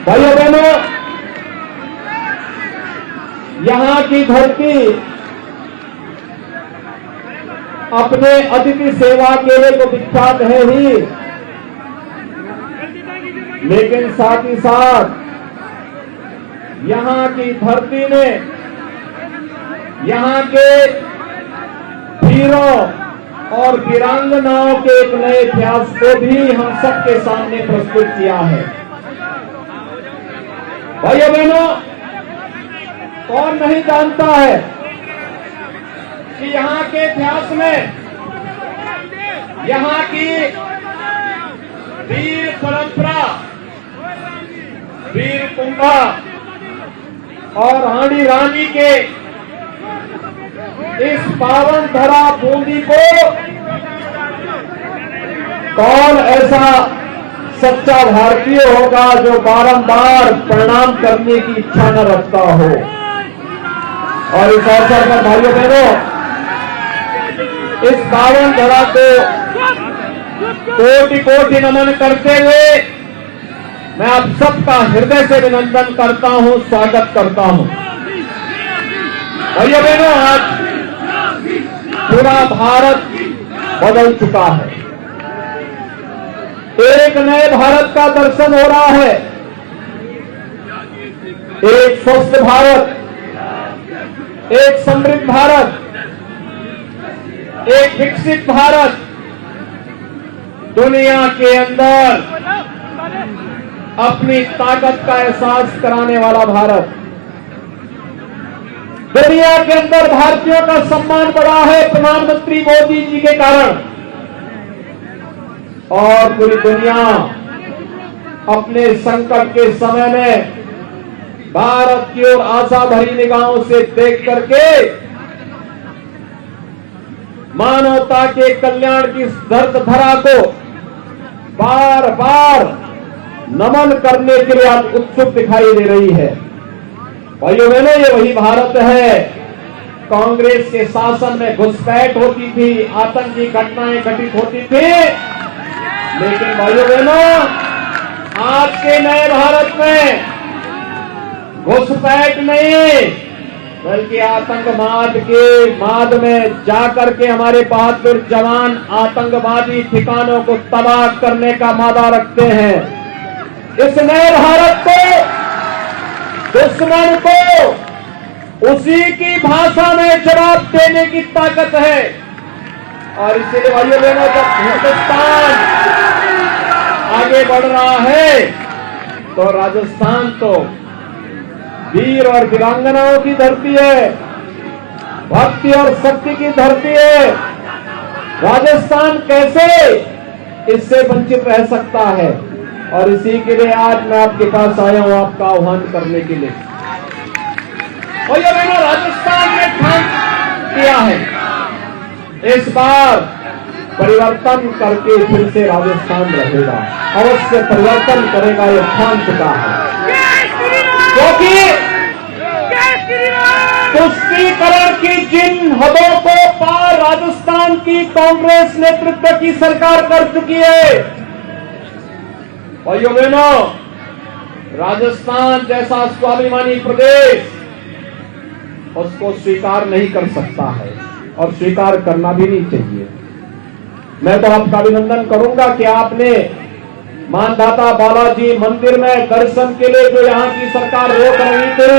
भाइयों बहनों, यहाँ की धरती अपने अतिथि सेवा के लिए तो विख्यात है ही, लेकिन साथ ही साथ यहाँ की धरती ने यहाँ के वीरों और वीरांगनाओं के एक नए इतिहास को भी हम सबके सामने प्रस्तुत किया है। भाइयों बहनों, कौन नहीं जानता है कि यहाँ के इतिहास में यहाँ की वीर परंपरा, वीर कुंभा और हांडी रानी के इस पावन धरा बूंदी को कौन ऐसा सच्चा भारतीय होगा जो बारंबार प्रणाम करने की इच्छा न रखता हो। और इस अवसर पर भाइयों बहनों, इस पावन धरा को कोटि कोटि नमन करते हुए मैं आप सबका हृदय से अभिनंदन करता हूं, स्वागत करता हूं। भाइयों बहनों, आज पूरा भारत बदल चुका है। एक नए भारत का दर्शन हो रहा है। एक स्वस्थ भारत, एक समृद्ध भारत, एक विकसित भारत, दुनिया के अंदर अपनी ताकत का एहसास कराने वाला भारत। दुनिया के अंदर भारतीयों का सम्मान बढ़ा है प्रधानमंत्री मोदी जी के कारण, और पूरी दुनिया अपने संकट के समय में भारत की ओर आशा भरी निगाहों से देख करके मानवता के कल्याण की दर्द धरा को बार बार नमन करने के लिए आज उत्सुक दिखाई दे रही है। भाइयों बहनों, ये वही भारत है। कांग्रेस के शासन में घुसपैठ होती थी, आतंकी घटनाएं घटित होती थी, लेकिन भाइयों बहनों, आज के नए भारत में घुसपैठ नहीं, बल्कि आतंकवाद के माद में जाकर के हमारे बहादुर जवान आतंकवादी ठिकानों को तबाह करने का मादा रखते हैं। इस नए भारत को, दुश्मन को उसी की भाषा में जवाब देने की ताकत है। और इसलिए भाइयों बहनों, जब हिंदुस्तान आगे बढ़ रहा है तो राजस्थान तो वीर और वीरांगनाओं की धरती है, भक्ति और शक्ति की धरती है। राजस्थान कैसे इससे वंचित रह सकता है? और इसी के लिए आज मैं आपके पास आया हूं, आपका आह्वान करने के लिए। भाइयों बहनों, राजस्थान ने ठान किया है इस बार परिवर्तन करके फिर से राजस्थान रहेगा, अवश्य परिवर्तन करेगा, ये ठान चुका है। क्योंकि तुष्टीकरण की जिन हदों को पार राजस्थान की कांग्रेस नेतृत्व की सरकार कर चुकी है। भाइयों बहनों, राजस्थान जैसा स्वाभिमानी प्रदेश उसको स्वीकार नहीं कर सकता है और स्वीकार करना भी नहीं चाहिए। मैं तो आपका अभिनंदन करूंगा कि आपने मानधाता बालाजी मंदिर में दर्शन के लिए जो यहाँ की सरकार रोक रही थी,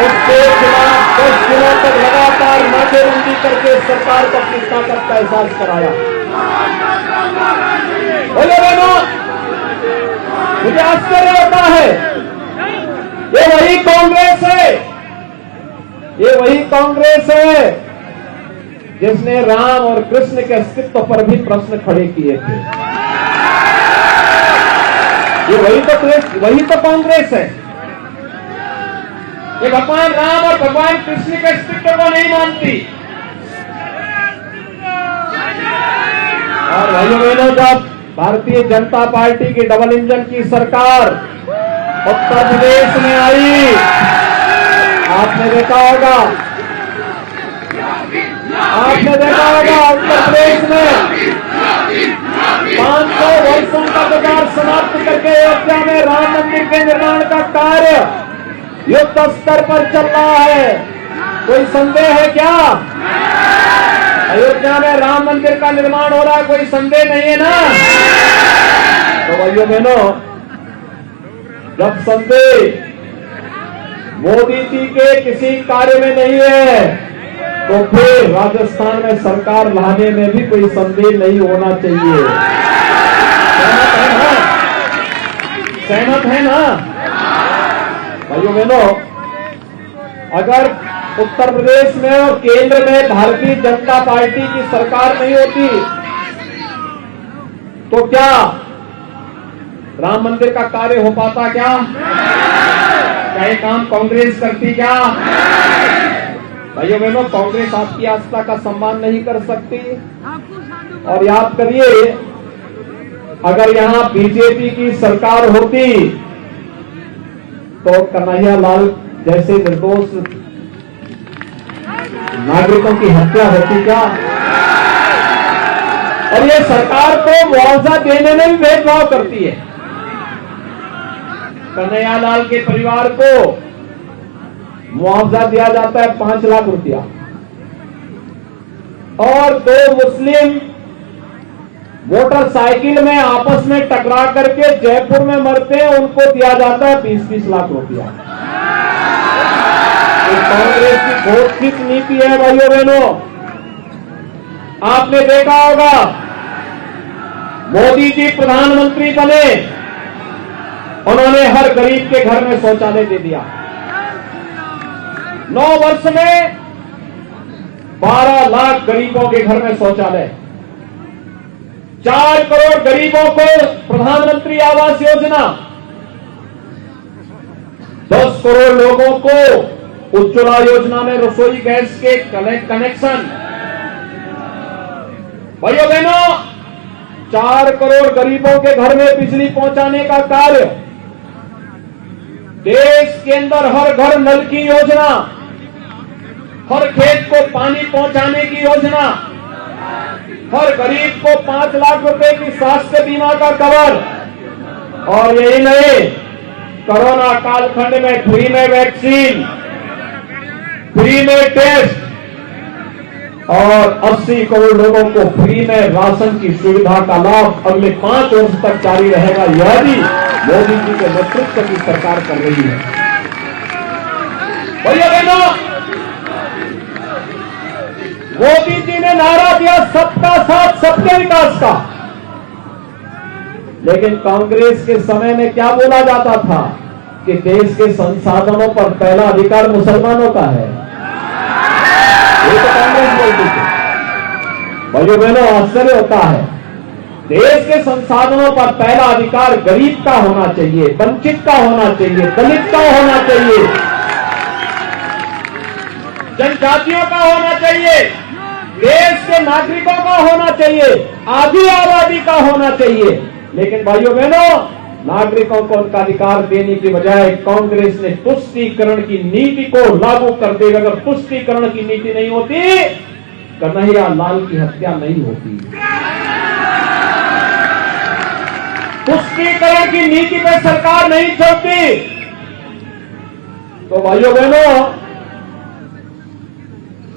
उसके खिलाफ 10 दिनों तक लगातार नाकेबंदी करके सरकार को अपनी ताकत का एहसास कराया। बोले बहनों, मुझे आश्चर्य होता है, ये वही कांग्रेस है, ये वही कांग्रेस है जिसने राम और कृष्ण के अस्तित्व पर भी प्रश्न खड़े किए थे। ये वही तो कांग्रेस है। ये भगवान राम और भगवान कृष्ण के अस्तित्व को नहीं मानती। और भाइयों बहनों, जब भारतीय जनता पार्टी की डबल इंजन की सरकार उत्तर प्रदेश में आई, आपने देखा होगा उत्तर प्रदेश में 500 वर्षों का गुजार समाप्त करके अयोध्या में राम मंदिर के निर्माण का कार्य युद्ध स्तर पर चल रहा है। कोई संदेह है क्या? अयोध्या में राम मंदिर का निर्माण हो रहा है, कोई संदेह नहीं है ना? तो भाइयों बहनों, जब संदेह मोदी जी के किसी कार्य में नहीं है तो फिर राजस्थान में सरकार लाने में भी कोई संदेह नहीं होना चाहिए। सहमत है ना भाइयों बहनों? अगर उत्तर प्रदेश में और केंद्र में भारतीय जनता पार्टी की सरकार नहीं होती तो क्या राम मंदिर का कार्य हो पाता? क्या ये काम कांग्रेस करती? क्या भाइयों बहनों, कांग्रेस आपकी आस्था का सम्मान नहीं कर सकती। और याद करिए, अगर यहां बीजेपी की सरकार होती तो कन्हैया लाल जैसे निर्दोष नागरिकों की हत्या होती क्या? और ये सरकार तो मुआवजा देने में भी भेदभाव करती है। कन्हैया लाल के परिवार को मुआवजा दिया जाता है 5 लाख रुपया, और 2 मुस्लिम मोटरसाइकिल में आपस में टकरा करके जयपुर में मरते हैं, उनको दिया जाता है 20-20 लाख रुपया। तो कांग्रेस की घोषित नीति है भाइयों बहनों। आपने देखा होगा, मोदी जी प्रधानमंत्री बने, उन्होंने हर गरीब के घर में शौचालय दे दिया। 9 वर्ष में 12 लाख गरीबों के घर में शौचालय, 4 करोड़ गरीबों को प्रधानमंत्री आवास योजना, 10 करोड़ लोगों को उज्ज्वला योजना में रसोई गैस के कनेक्शन। भाइयों बहनों, 4 करोड़ गरीबों के घर में बिजली पहुंचाने का कार्य, देश के अंदर हर घर नल की योजना, हर खेत को पानी पहुंचाने की योजना, हर गरीब को 5 लाख रुपए की स्वास्थ्य बीमा का कवर, और यही नहीं, कोरोना कालखंड में फ्री में वैक्सीन, फ्री में टेस्ट, और 80 करोड़ लोगों को फ्री में राशन की सुविधा का लाभ अगले 5 वर्ष तक जारी रहेगा। यह भी मोदी जी के नेतृत्व की सरकार कर रही है। भैया बहनों, मोदी जी ने नारा दिया सबका साथ सबके विकास का, लेकिन कांग्रेस के समय में क्या बोला जाता था कि देश के संसाधनों पर पहला अधिकार मुसलमानों का है। ये तो कांग्रेस बोलती थी। भाइयों बहनों, आश्चर्य होता है, देश के संसाधनों पर पहला अधिकार गरीब का होना चाहिए, वंचित का होना चाहिए, दलित का होना चाहिए, जनजातियों का होना चाहिए, देश के नागरिकों का होना चाहिए, आधी आबादी का होना चाहिए। लेकिन भाइयों बहनों, नागरिकों को उनका अधिकार देने की बजाय कांग्रेस ने तुष्टीकरण की नीति को लागू कर दी। अगर तुष्टीकरण की नीति नहीं होती, कन्हैया लाल की हत्या नहीं होती। तुष्टीकरण की नीति पे सरकार नहीं चलती तो भाइयों बहनों,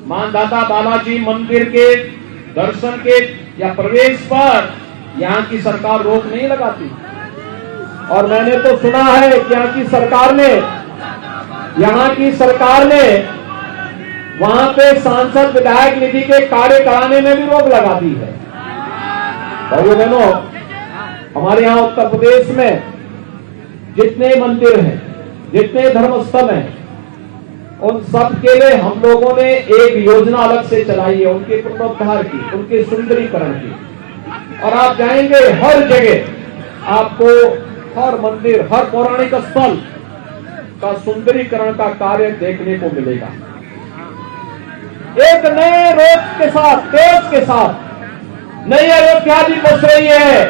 मानदाता बालाजी मंदिर के दर्शन के या प्रवेश पर यहां की सरकार रोक नहीं लगाती। और मैंने तो सुना है कि यहां की सरकार ने वहां पे सांसद विधायक निधि के कार्य कराने में भी रोक लगा दी है। भाइयों बहनों, हमारे यहां उत्तर प्रदेश में जितने मंदिर हैं, जितने धर्मस्थल हैं, उन सब के लिए हम लोगों ने एक योजना अलग से चलाई है, उनके पुनरुद्धार की, उनके सुंदरीकरण की। और आप जाएंगे हर जगह आपको हर मंदिर, हर पौराणिक स्थल का सुंदरीकरण का कार्य देखने को मिलेगा। एक नए रोज के साथ, तेज के साथ नई अयोध्या भी बस रही है,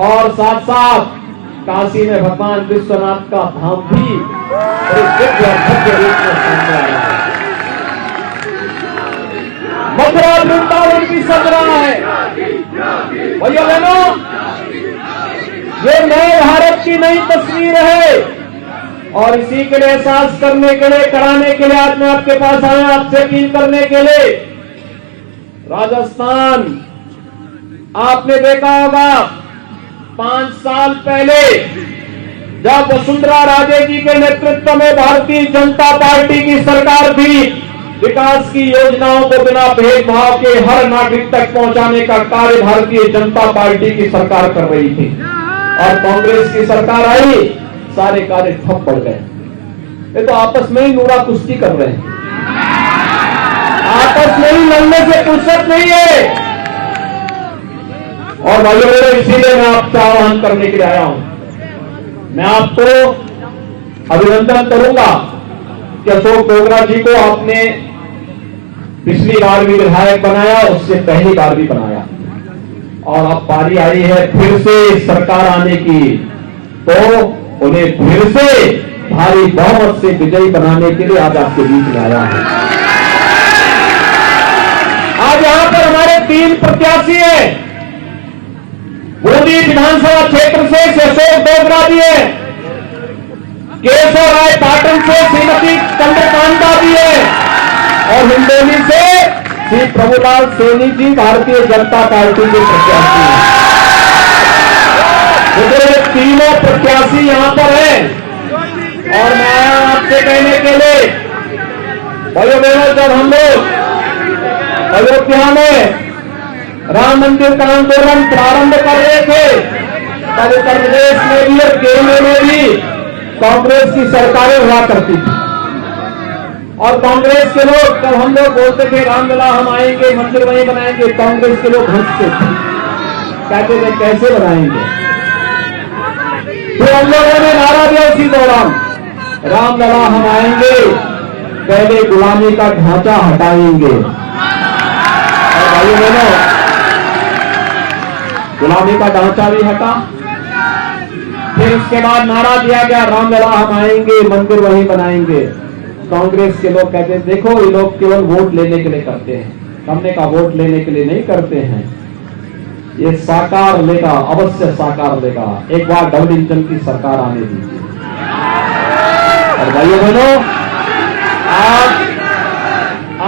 और साथ साथ काशी में भगवान विश्वनाथ का धाम भी दिव्य भव्य रूप में सामने आया है। मथुरा वृंदावन भी सज रहा है। भैया बहनों, ये नए भारत की नई तस्वीर है और इसी के लिए एहसास करने के लिए, कराने के लिए आज मैं आपके पास आया, आपसे अपील करने के लिए। राजस्थान आपने देखा होगा 5 साल पहले जब वसुंधरा राजे जी के नेतृत्व में भारतीय जनता पार्टी की सरकार थी, विकास की योजनाओं को बिना भेदभाव के हर नागरिक तक पहुंचाने का कार्य भारतीय जनता पार्टी की सरकार कर रही थी। और कांग्रेस की सरकार आई, सारे कार्य ठप पड़ गए। ये तो आपस में ही नूरा कुश्ती कर रहे हैं, आपस में ही लड़ने से फुर्सत नहीं है। और भाइयों बहनों, इसीलिए मैं आपसे आह्वान करने के लिए आया हूं। मैं आपको अभिनंदन करूंगा कि अशोक डोगरा जी को आपने पिछली बार भी विधायक बनाया, उससे पहली बार भी बनाया, और अब पारी आई है फिर से सरकार आने की, तो उन्हें फिर से भारी बहुमत से विजयी बनाने के लिए आज आपके बीच में आया है। आज यहां पर हमारे 3 प्रत्याशी हैं। बूंदी विधानसभा क्षेत्र से अशोक डोगरा जी है, केशव राय पाटन से श्रीमती चंद्रकांता जी है, और हिंडोली से श्री प्रभुलाल सोनी जी भारतीय जनता पार्टी के प्रत्याशी हैं। तो ये तीनों प्रत्याशी यहां पर हैं और मैं आया आपसे कहने के लिए, भाइयों बहनों, जब हम लोग अयोध्या में राम मंदिर का आंदोलन प्रारंभ कर रहे थे, तब उत्तर प्रदेश में भी और केरल में भी कांग्रेस की सरकारें हुआ करती थी। और कांग्रेस के लोग, जब हम लोग बोलते थे रामलला हम आएंगे, मंदिर वहीं बनाएंगे, कांग्रेस के लोग हंसते थे, कहते थे कैसे बनाएंगे। फिर हम लोगों ने नारा दिया उसी दौरान, रामलला हम आएंगे, पहले गुलामी का ढांचा हटाएंगे। और भाइयों बहनों, गुलामी का ढांचा भी हटा। फिर उसके बाद नारा दिया गया रामलला हम आएंगे, मंदिर वहीं बनाएंगे। कांग्रेस के लोग कहते हैं देखो ये लोग केवल वोट लेने के लिए करते हैं, हमने का वोट लेने के लिए नहीं करते हैं, ये साकार लेगा, अवश्य साकार लेगा, एक बार डबल इंजन की सरकार आने दीजिए। और भाइयों बहनों,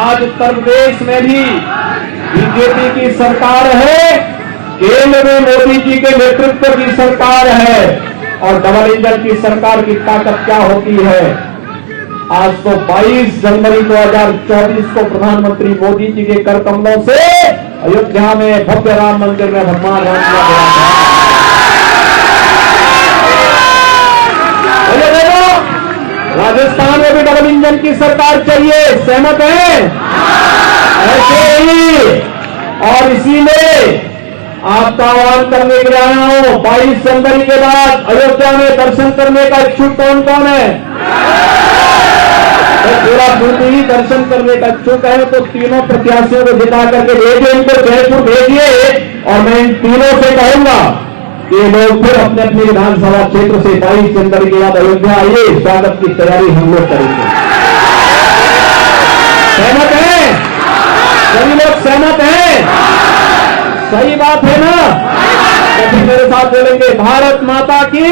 आज उत्तर प्रदेश में भी बीजेपी की सरकार है, केंद्र में मोदी जी के नेतृत्व की सरकार है, और डबल इंजन की सरकार की ताकत क्या होती है। आज तो 22 जनवरी 2024 को प्रधानमंत्री मोदी जी के कर कमलों से अयोध्या में भव्य राम मंदिर में भगवान राम का गया था। राजस्थान में भी डबल इंजन की सरकार चाहिए, सहमत है? ऐसे ही, और इसीलिए आपका आह्वान करने के लिए आया हूं। 22 जनवरी के बाद अयोध्या में दर्शन करने का इच्छुक कौन कौन है? तो पूरा बूंदी ही दर्शन करने का इच्छुक है, तो तीनों प्रत्याशियों को जिता करके भेजिए, इनको जयपुर भेजिए। और मैं इन तीनों से कहूंगा कि लोग फिर अपने अपने विधानसभा क्षेत्र से 22 जनवरी के बाद अयोध्या आइए, स्वागत की तैयारी हम लोग करेंगे। सहमत है? सभी लोग सहमत हैं? सही बात है ना? तो फिर मेरे साथ बोलेंगे भारत माता की,